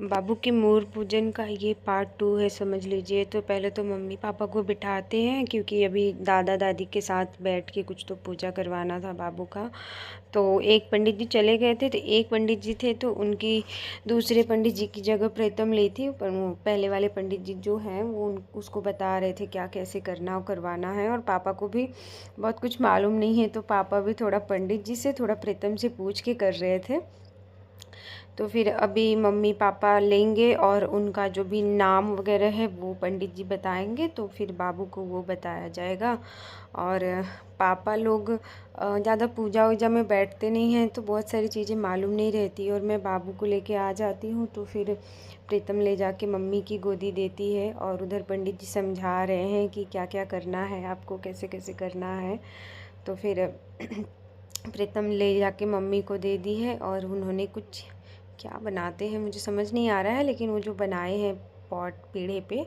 बाबू के मोर पूजन का ये पार्ट 2 है समझ लीजिए। तो पहले तो मम्मी पापा को बिठाते हैं क्योंकि अभी दादा दादी के साथ बैठ के कुछ तो पूजा करवाना था बाबू का। तो एक पंडित जी चले गए थे, तो एक पंडित जी थे तो उनकी दूसरे पंडित जी की जगह प्रीतम ली थी। पर वो पहले वाले पंडित जी जो हैं वो उसको बता रहे थे क्या कैसे करना और करवाना है, और पापा को भी बहुत कुछ मालूम नहीं है, तो पापा भी थोड़ा पंडित जी से थोड़ा प्रीतम से पूछ के कर रहे थे। तो फिर अभी मम्मी पापा लेंगे और उनका जो भी नाम वगैरह है वो पंडित जी बताएंगे, तो फिर बाबू को वो बताया जाएगा। और पापा लोग ज़्यादा पूजा वूजा में बैठते नहीं हैं, तो बहुत सारी चीज़ें मालूम नहीं रहती, और मैं बाबू को लेके आ जाती हूँ। तो फिर प्रीतम ले जाके मम्मी की गोदी देती है, और उधर पंडित जी समझा रहे हैं कि क्या क्या करना है, आपको कैसे कैसे करना है। तो फिर प्रीतम ले जाके मम्मी को दे दी है, और उन्होंने कुछ क्या बनाते हैं मुझे समझ नहीं आ रहा है, लेकिन वो जो बनाए हैं पॉट पीढ़े पे,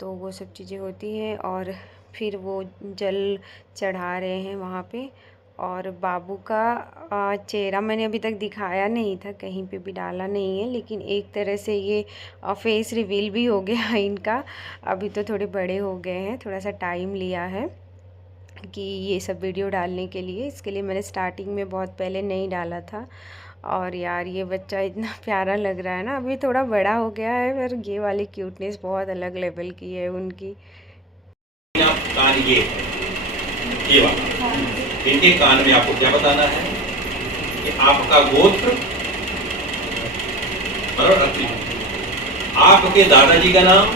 तो वो सब चीज़ें होती हैं। और फिर वो जल चढ़ा रहे हैं वहाँ पे। और बाबू का चेहरा मैंने अभी तक दिखाया नहीं था, कहीं पे भी डाला नहीं है, लेकिन एक तरह से ये फेस रिवील भी हो गया इनका। अभी तो थोड़े बड़े हो गए हैं, थोड़ा सा टाइम लिया है कि ये सब वीडियो डालने के लिए। इसके लिए मैंने स्टार्टिंग में बहुत पहले नहीं डाला था। और यार ये बच्चा इतना प्यारा लग रहा है ना, अभी थोड़ा बड़ा हो गया है, पर ये वाली क्यूटनेस बहुत अलग लेवल की है उनकी। कान ये वाला इनके कान में आपको क्या बताना है कि आपका गोत्र, बराबर, आपके दादाजी का नाम,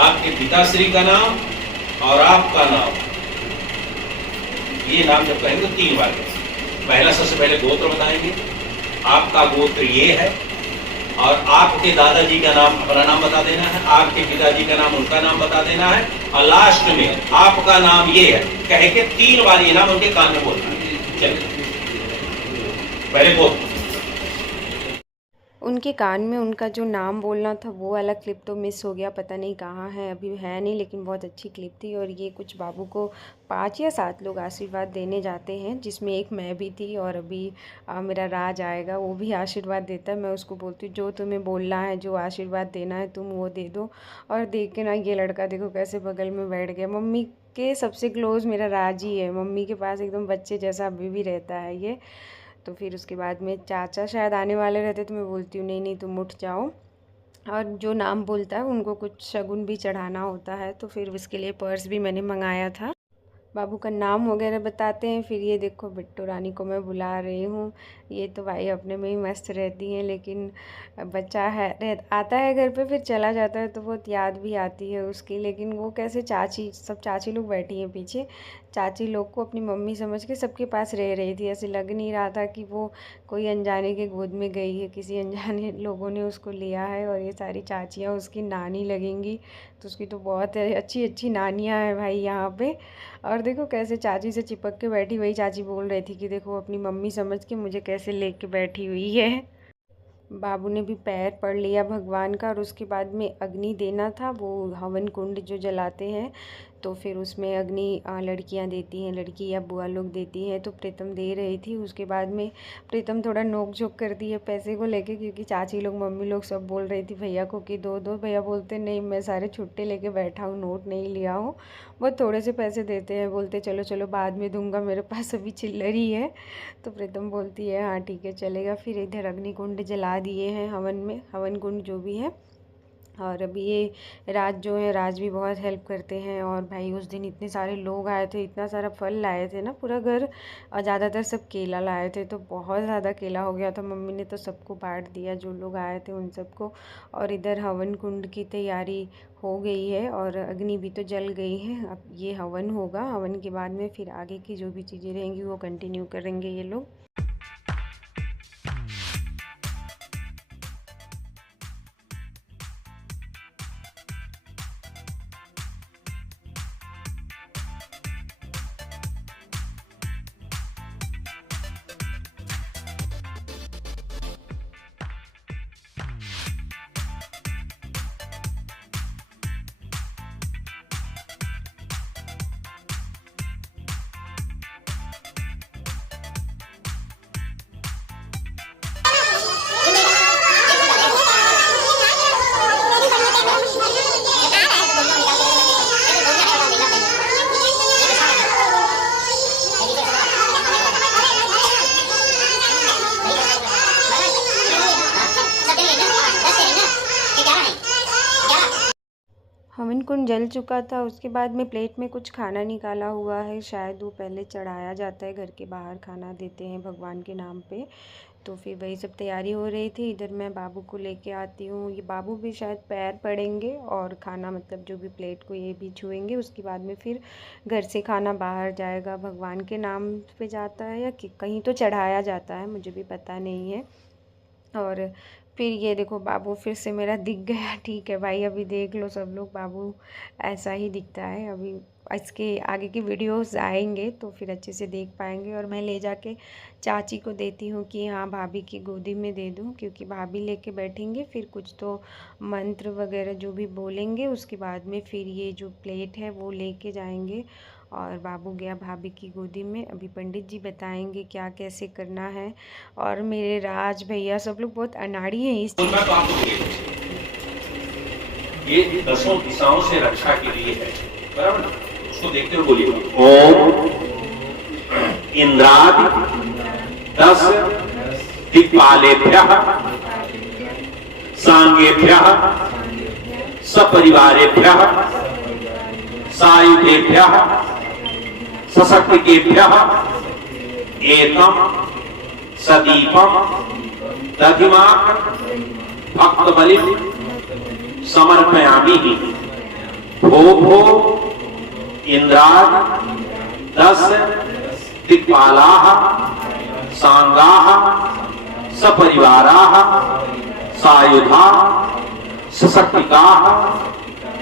आपके पिताश्री का नाम और आपका नाम। ये नाम जब कहेंगे तो 3 बार कहेंगे। पहला सबसे पहले गोत्र बताएंगे, आपका गोत्र ये है, और आपके दादाजी का नाम अपना नाम बता देना है, आपके पिताजी का नाम उनका नाम बता देना है, और लास्ट में आपका नाम ये है कह के 3 बार ये नाम उनके कान में बोलना है। चलिए पहले गोत्र। उनके कान में उनका जो नाम बोलना था वो वाला क्लिप तो मिस हो गया, पता नहीं कहाँ है, अभी है नहीं, लेकिन बहुत अच्छी क्लिप थी। और ये कुछ बाबू को 5 या 7 लोग आशीर्वाद देने जाते हैं, जिसमें एक मैं भी थी, और अभी मेरा राज आएगा, वो भी आशीर्वाद देता है। मैं उसको बोलती हूँ जो तुम्हें बोलना है, जो आशीर्वाद देना है तुम वो दे दो। और देख के ना ये लड़का देखो कैसे बगल में बैठ गया। मम्मी के सबसे क्लोज़ मेरा राज ही है, मम्मी के पास एकदम बच्चे जैसा अभी भी रहता है ये। तो फिर उसके बाद में चाचा शायद आने वाले रहते, तो मैं बोलती हूँ नहीं नहीं तुम उठ जाओ। और जो नाम बोलता है उनको कुछ शगुन भी चढ़ाना होता है, तो फिर उसके लिए पर्स भी मैंने मंगाया था। बाबू का नाम वगैरह बताते हैं। फिर ये देखो बिट्टू रानी को मैं बुला रही हूँ। ये तो भाई अपने में ही मस्त रहती हैं, लेकिन बच्चा है आता है घर पे फिर चला जाता है, तो बहुत याद भी आती है उसकी। लेकिन वो कैसे चाची, सब चाची लोग बैठी हैं पीछे, चाची लोग को अपनी मम्मी समझ के सबके पास रह रही थी। ऐसे लग नहीं रहा था कि वो कोई अनजाने के गोद में गई है, किसी अनजाने लोगों ने उसको लिया है। और ये सारी चाचियाँ उसकी नानी लगेंगी, तो उसकी तो बहुत अच्छी अच्छी नानियाँ हैं भाई यहाँ पे। और देखो कैसे चाची से चिपक के बैठी, वही चाची बोल रही थी कि देखो अपनी मम्मी समझ के मुझे कैसे लेके बैठी हुई है। बाबू ने भी पैर पड़ लिया भगवान का, और उसके बाद में अग्नि देना था, वो हवन कुंड जो जलाते हैं, तो फिर उसमें अग्नि लड़कियां देती हैं, लड़की या बुआ लोग देती हैं, तो प्रीतम दे रही थी। उसके बाद में प्रीतम थोड़ा नोक झोंक करती है पैसे को लेके, क्योंकि चाची लोग मम्मी लोग सब बोल रही थी भैया को कि दो दो। भैया बोलते नहीं मैं सारे छुट्टे लेके बैठा हूँ, नोट नहीं लिया हूँ, बहुत थोड़े से पैसे देते हैं, बोलते चलो चलो बाद में दूंगा, मेरे पास अभी चिल्लर ही है। तो प्रीतम बोलती है हाँ ठीक है चलेगा। फिर इधर अग्नि कुंड जला दिए हैं हवन में, हवन कुंड जो भी है। और अभी ये राज जो है, राज भी बहुत हेल्प करते हैं। और भाई उस दिन इतने सारे लोग आए थे, इतना सारा फल लाए थे ना पूरा घर, और ज़्यादातर सब केला लाए थे, तो बहुत ज़्यादा केला हो गया था। मम्मी ने तो सबको बांट दिया जो लोग आए थे उन सबको। और इधर हवन कुंड की तैयारी हो गई है, और अग्नि भी तो जल गई है। अब ये हवन होगा, हवन के बाद में फिर आगे की जो भी चीज़ें रहेंगी वो कंटिन्यू करेंगे ये लोग। हवन कुंड जल चुका था। उसके बाद में प्लेट में कुछ खाना निकाला हुआ है, शायद वो पहले चढ़ाया जाता है, घर के बाहर खाना देते हैं भगवान के नाम पे। तो फिर वही सब तैयारी हो रही थी। इधर मैं बाबू को लेके आती हूँ। ये बाबू भी शायद पैर पड़ेंगे और खाना मतलब जो भी प्लेट को ये भी छुएंगे। उसके बाद में फिर घर से खाना बाहर जाएगा, भगवान के नाम पे जाता है या कहीं तो चढ़ाया जाता है, मुझे भी पता नहीं है। और फिर ये देखो बाबू फिर से मेरा दिख गया। ठीक है भाई, अभी देख लो सब लोग, बाबू ऐसा ही दिखता है। अभी इसके आगे की वीडियोस आएंगे तो फिर अच्छे से देख पाएंगे। और मैं ले जाके चाची को देती हूँ कि हाँ भाभी की गोदी में दे दूँ, क्योंकि भाभी लेके बैठेंगे, फिर कुछ तो मंत्र वगैरह जो भी बोलेंगे उसके बाद में फिर ये जो प्लेट है वो लेके जाएंगे। और बाबू गया भाभी की गोदी में। अभी पंडित जी बताएंगे क्या कैसे करना है। और मेरे राज भैया सब लोग बहुत अनाड़ी हैं इस चीज़। तो आपको ये 10 दिशाओं से रक्षा के लिए है, बराबर ना? उसको देखते हुए बोलिए ओम इंद्रादि 10 दिक्पालेभ्यः सांगेभ्यः सपरिवारेभ्यः सायुधेभ्यः सशक्तिकेभ्यः एतम सदीपम दधिमाक भक्तबलिं समर्पयामि। भो भो इंद्राद 10 दिक्पालाः सांगाः सपरिवाराः सायुधाः सशक्तिकाः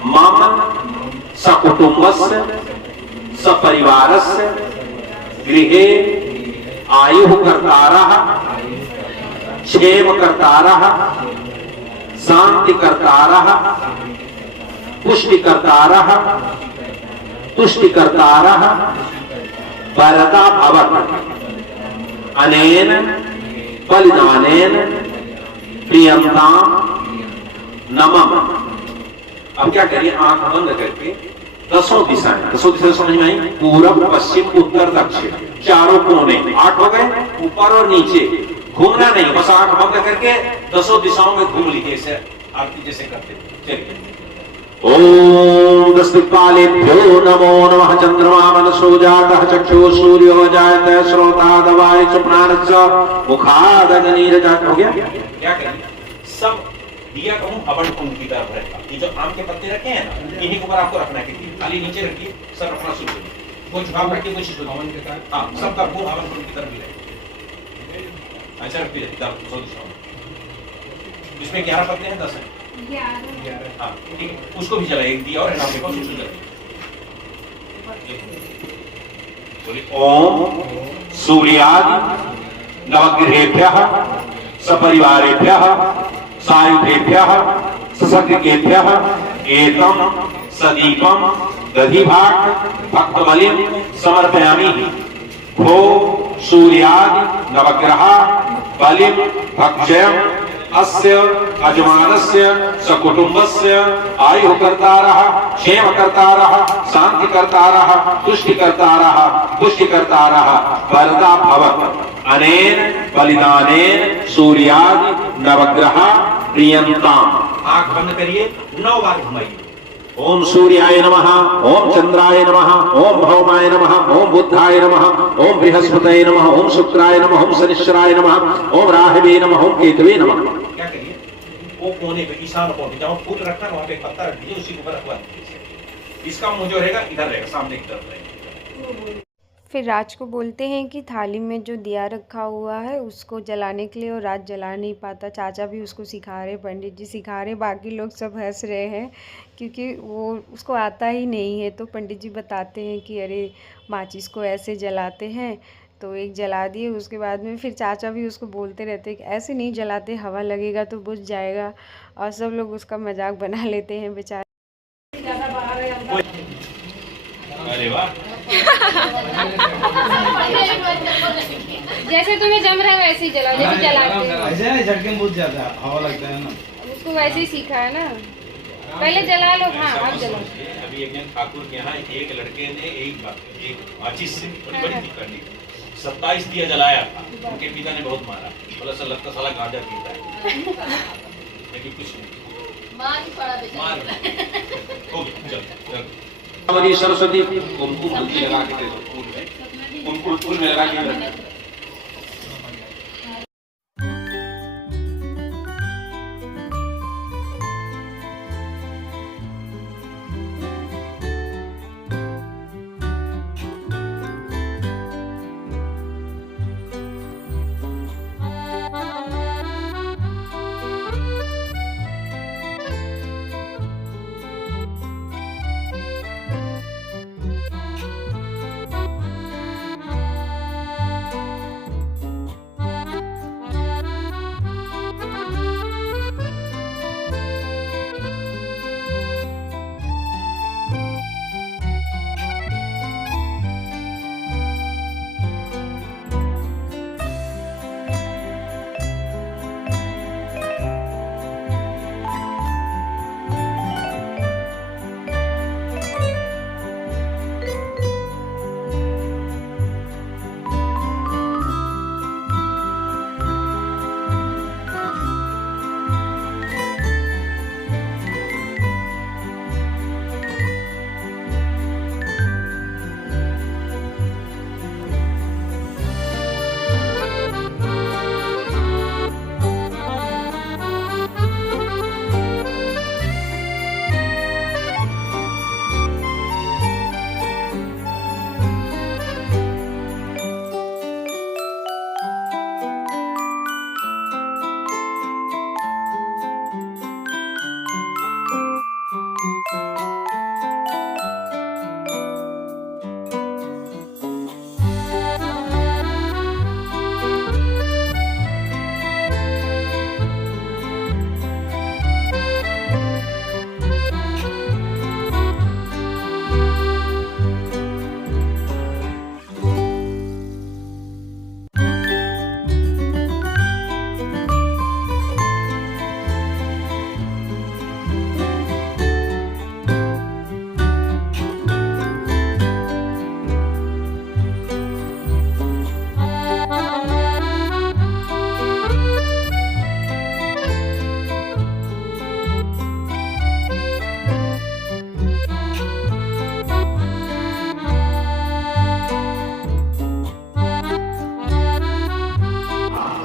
मम सकुटुम्बस्य सपरिवारस्य गृहे आयुः कर्तारः क्षेम कर्तारः शांति कर्तारः पुष्टि कर्तारः तुष्टि कर्तारः वरदा भवत् अनेन बलिदानेन प्रियंताम नमः। अब क्या करिए, आंख बंद करके 10 दिशाएं समझ में आई? पूरब पश्चिम उत्तर दक्षिण, चारों कोने 8 हो गए, ऊपर और नीचे घूमना नहीं, बस आंख बंद करके 10 दिशाओं में घूम लीजिए, ऐसे आरती जैसे करते। चलिए ओम 10 दिक्पालेभ्यो नमो नमः। चंद्रमा मनसो जातः चक्षुः सूर्यो जायते श्रोतादवाय च प्राणश्च मुखादग्निर्जात। हो गया? क्या करेंगे? सब दिया कहूं हवन कुंड की तरफ रहेगा। ये जो आम के पत्ते रखे हैं ना, इन्हीं के ऊपर आपको रखना है, खाली नीचे रखिए, सब रखना शुरू करिए। वो झुकाव रखिए, कोशिश करिए हवन के साथ। हाँ, सबका मुंह हवन कुंड की तरफ ही रहेगा। अच्छा रखिए, इसमें 11 पत्ते हैं, 10 हैं? 11। हाँ ठीक है, उसको भी जलाइए, एक दिया और नाम के पास उसको जलाइए। बोलिए ओम सूर्यादि नवग्रहेभ्यः सपरिवारेभ्यः सायुधेभ्यः सशक्तिकेभ्यः एतम सदीपम दधिभाग भक्तबलिं समर्पयामि। भो सूर्यादि नवग्रह बलिं भक्षयम् अस्य अजमानस्य सकुटुम्बस्य आयुः कर्तारः क्षेम कर्तारः शांति कर्तारः तुष्टि कर्तारः पुष्टि कर्तारः वरदा भवत् अनेन बलिदानेन सूर्यादि नवग्रह प्रियंताम। आंख बंद करिए, 9 बार घुमाइए। ओम सूर्याय नमः, ओम चंद्राय नमः, ओम भौमाय नमः, ओम बुद्धाय नमः, ओम बृहस्पतये नमः, ओम शुक्राय नमः, ओम शनिश्चराय नमः, ओम राहवे नमः, ओम केतवे नमः। क्या करिए, वो कोने पे ईशान कोने जहाँ फूल रखना वहाँ पे पत्ता रख दीजिए, उसी के ऊपर रखवा दीजिए। इसका मुंह जो रहेगा इधर रहेगा, सामने की तरफ रहेगा। फिर राज को बोलते हैं कि थाली में जो दिया रखा हुआ है उसको जलाने के लिए, और राज जला नहीं पाता। चाचा भी उसको सिखा रहे, पंडित जी सिखा रहे, बाकी लोग सब हंस रहे हैं क्योंकि वो उसको आता ही नहीं है। तो पंडित जी बताते हैं कि अरे माचिस को ऐसे जलाते हैं। तो एक जला दिए, उसके बाद में फिर चाचा भी उसको बोलते रहते हैं कि ऐसे नहीं जलाते, हवा लगेगा तो बुझ जाएगा। और सब लोग उसका मजाक बना लेते हैं बेचारे। अरे वाह जैसे तुम्हें जम रहा है वैसे ही जलाओ, जैसे जलाते हैं। ऐसे ना झटके बुझ जाता है, हवा लगता है ना, उसको वैसे ही सीखा है ना। पहले जला लो। हाँ आप जलाओ। अभी एक जन ठाकुर के यहाँ एक लड़के ने एक माचिस से बड़ी चीज कर ली, 27 दिया जलाया था। उनके पिता ने बहुत मारा, बोला सर लगता साला गांजा पीता है, लेकिन कुछ नहीं। मार हो गया, चलो भगवती सरस्वती कुमकुम हल्दी लगा के दे दो, फूल में कुमकुम फूल में लगा के दे दो।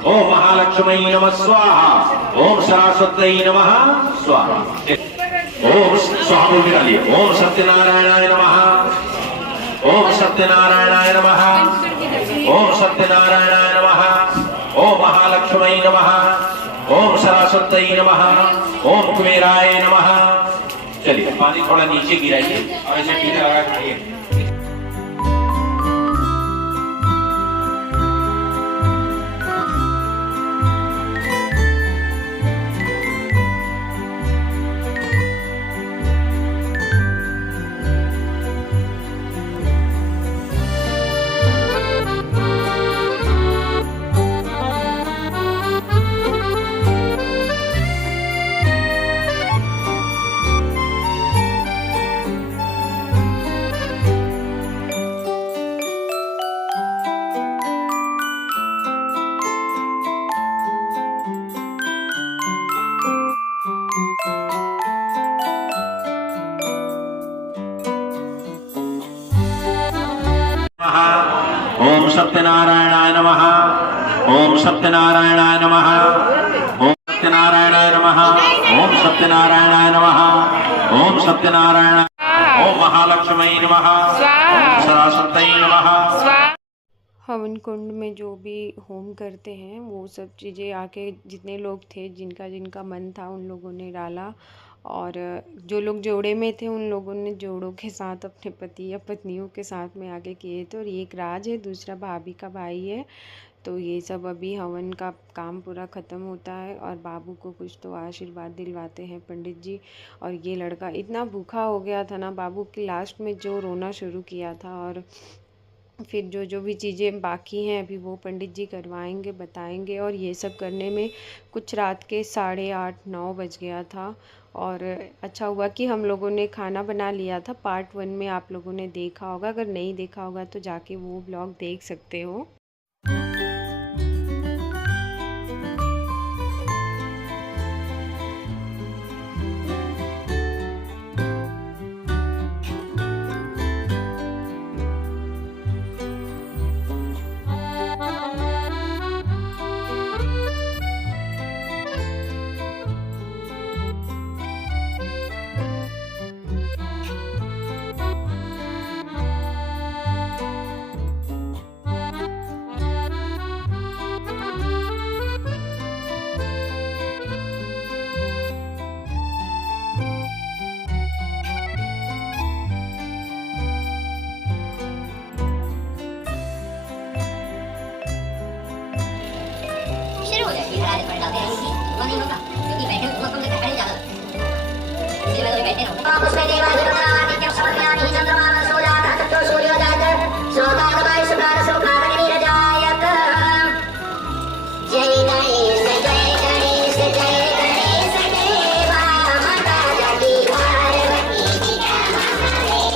ओम महालक्ष्मी नमः स्वाहा, ओम सरस्वती नमः स्वाहा। ओम स्वाहा बोल के डालिए, ओम सत्यनारायणाय नमः, ओम सत्यनारायणाय नमः, ओम सत्यनारायणाय नमः, ओम महालक्ष्मी नमः, ओम सरस्वती नमः, ओम कुबेराय नमः। चलिए पानी थोड़ा नीचे गिराइए और ऐसे टीका लगा खाइए। ओम सत्यनारायणाय नमः, ओम सत्यनारायणाय नमः, ओम सत्यनारायणाय नमः, ओम सत्यनारायणाय नमः, ओम सत्यनारायण, ओम महालक्ष्मी नमः, ओम सरस्वती नमः। हवन कुंड में जो भी होम करते हैं वो सब चीज़ें आके जितने लोग थे जिनका जिनका मन था उन लोगों ने डाला, और जो लोग जोड़े में थे उन लोगों ने जोड़ों के साथ अपने पति या पत्नियों के साथ में आके किए थे। और ये एक राज है, दूसरा भाभी का भाई है। तो ये सब अभी हवन का काम पूरा ख़त्म होता है और बाबू को कुछ तो आशीर्वाद दिलवाते हैं पंडित जी। और ये लड़का इतना भूखा हो गया था ना, बाबू की लास्ट में जो रोना शुरू किया था। और फिर जो भी चीज़ें बाकी हैं अभी वो पंडित जी करवाएंगे, बताएंगे। और ये सब करने में कुछ रात के 8:30-9 बज गया था। और अच्छा हुआ कि हम लोगों ने खाना बना लिया था। पार्ट 1 में आप लोगों ने देखा होगा, अगर नहीं देखा होगा तो जाके वो ब्लॉग देख सकते हो। हो जाएगी, फिर आज पढ़ जाते हैं इसी वो नहीं होगा क्योंकि बैठे हुए तुम लेकर खड़े ज्यादा इसलिए मैं तो बैठे रहूंगा। आप उसमें देवा नित्यम समज्ञानी चंद्रमा सूर्यात ततो सूर्योदय सोदागमय सुकार सुकार निरजायत। जय गणेश जय गणेश जय गणेश देवा माता जगी पार्वती पिता महादेवा।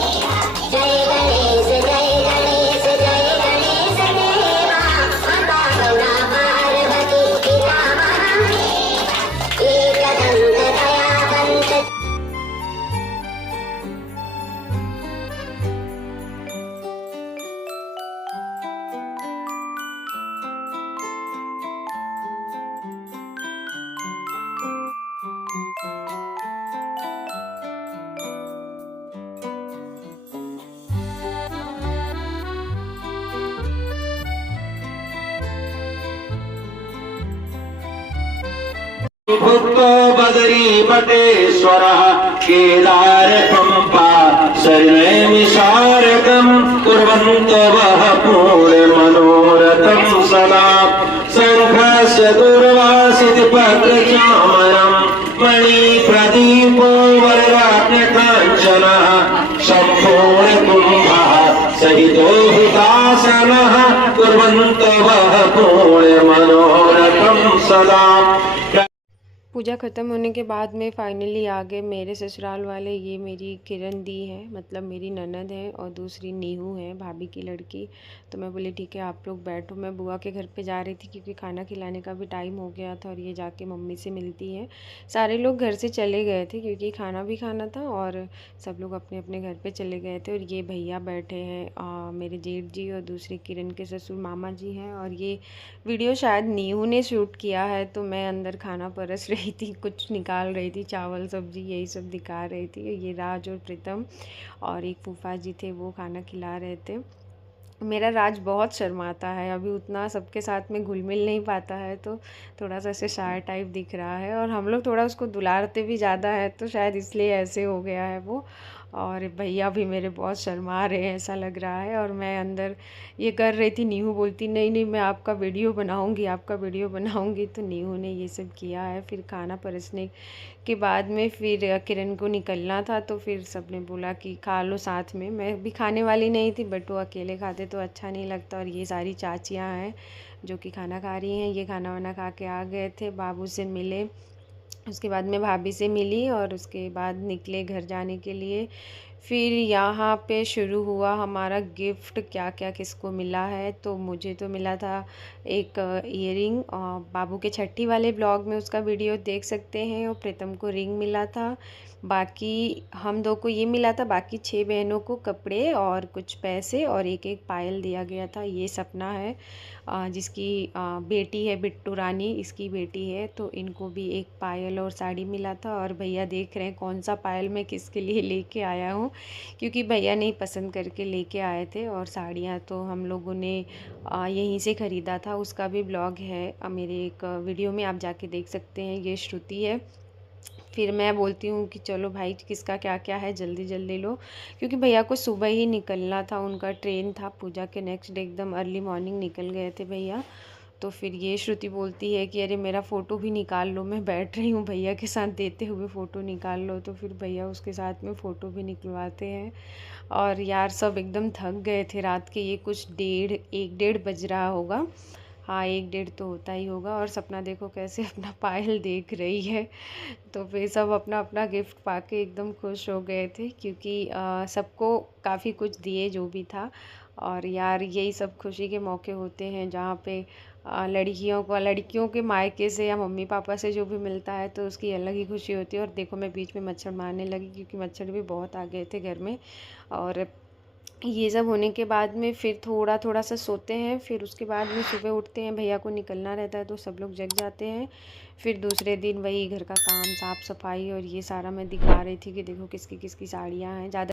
जय गणेश जय गणेश जय गणेश देवा माता गौरा पार्वती पिता महादेवा। एकदंत दयावंत भुक्तो बदरी बटेश्वरः केदार पंपा शरणैमिषारकं कुर्वन्तो वः पूर्णमनोरथं सदा। शङ्खस्य दुर्वासिति पत्रचामरं मणिप्रदीपो वरराज्ञकाञ्चनः सम्पूर्णकुम्भः सहितो हुतासनः कुर्वन्तो वः पूर्णमनोरथं सदा। पूजा ख़त्म होने के बाद में फ़ाइनली आ गए मेरे ससुराल वाले। ये मेरी किरण दी है, मतलब मेरी ननद है, और दूसरी नीहू है, भाभी की लड़की। तो मैं बोली ठीक है आप लोग बैठो। मैं बुआ के घर पे जा रही थी क्योंकि खाना खिलाने का भी टाइम हो गया था और ये जाके मम्मी से मिलती है। सारे लोग घर से चले गए थे क्योंकि खाना भी खाना था और सब लोग अपने अपने घर पर चले गए थे। और ये भैया बैठे हैं, मेरे जेठ जी, और दूसरे किरण के ससुर मामा जी हैं। और ये वीडियो शायद नीहू ने शूट किया है। तो मैं अंदर खाना परस रही थी, कुछ निकाल रही थी, चावल सब्जी यही सब दिखा रही थी। ये राज और प्रीतम और एक फूफा जी थे, वो खाना खिला रहे थे। मेरा राज बहुत शर्माता है, अभी उतना सबके साथ में घुल मिल नहीं पाता है, तो थोड़ा सा ऐसे शाय टाइप दिख रहा है। और हम लोग थोड़ा उसको दुलारते भी ज़्यादा है, तो शायद इसलिए ऐसे हो गया है वो। और भैया भी मेरे बहुत शर्मा रहे हैं ऐसा लग रहा है। और मैं अंदर ये कर रही थी, नीहू बोलती नहीं नहीं मैं आपका वीडियो बनाऊंगी, आपका वीडियो बनाऊंगी। तो नीहू ने ये सब किया है। फिर खाना परसने के बाद में फिर किरण को निकलना था, तो फिर सब ने बोला कि खा लो साथ में। मैं भी खाने वाली नहीं थी, बट वो अकेले खाते तो अच्छा नहीं लगता। और ये सारी चाचियाँ हैं जो कि खाना खा रही हैं। ये खाना वाना खा के आ गए थे, बाबू से मिले, उसके बाद में भाभी से मिली और उसके बाद निकले घर जाने के लिए। फिर यहाँ पे शुरू हुआ हमारा गिफ्ट, क्या क्या किसको मिला है। तो मुझे तो मिला था एक ईयरिंग, बाबू के छठी वाले ब्लॉग में उसका वीडियो देख सकते हैं। और प्रीतम को रिंग मिला था, बाकी हम दो को ये मिला था। बाकी 6 बहनों को कपड़े और कुछ पैसे और एक एक पायल दिया गया था। ये सपना है जिसकी बेटी है, बिट्टू रानी इसकी बेटी है, तो इनको भी एक पायल और साड़ी मिला था। और भैया देख रहे हैं कौन सा पायल मैं किसके लिए लेके आया हूँ, क्योंकि भैया नहीं पसंद करके लेके आए थे। और साड़ियाँ तो हम लोगों ने यहीं से ख़रीदा था, उसका भी ब्लॉग है मेरे एक वीडियो में, आप जाके देख सकते हैं। ये श्रुति है। फिर मैं बोलती हूँ कि चलो भाई किसका क्या क्या है जल्दी जल्दी लो, क्योंकि भैया को सुबह ही निकलना था, उनका ट्रेन था पूजा के नेक्स्ट डे, एकदम अर्ली मॉर्निंग निकल गए थे भैया। तो फिर ये श्रुति बोलती है कि अरे मेरा फ़ोटो भी निकाल लो, मैं बैठ रही हूँ भैया के साथ, देते हुए फ़ोटो निकाल लो। तो फिर भैया उसके साथ में फ़ोटो भी निकलवाते हैं। और यार सब एकदम थक गए थे रात के, ये कुछ 1:30 बज रहा होगा, हाँ 1:30 तो होता ही होगा। और सपना देखो कैसे अपना पायल देख रही है। तो फिर सब अपना अपना गिफ्ट पाके एकदम खुश हो गए थे, क्योंकि सबको काफ़ी कुछ दिए जो भी था। और यार यही सब खुशी के मौके होते हैं जहाँ पे लड़कियों के मायके से या मम्मी पापा से जो भी मिलता है तो उसकी अलग ही खुशी होती है। और देखो मैं बीच में मच्छर मारने लगी क्योंकि मच्छर भी बहुत आ गए थे घर में। और ये सब होने के बाद में फिर थोड़ा थोड़ा सा सोते हैं, फिर उसके बाद में सुबह उठते हैं, भैया को निकलना रहता है तो सब लोग जग जाते हैं। फिर दूसरे दिन वही घर का काम, साफ़ सफाई, और ये सारा मैं दिखा रही थी कि देखो किसकी किसकी साड़ियाँ हैं। ज़्यादा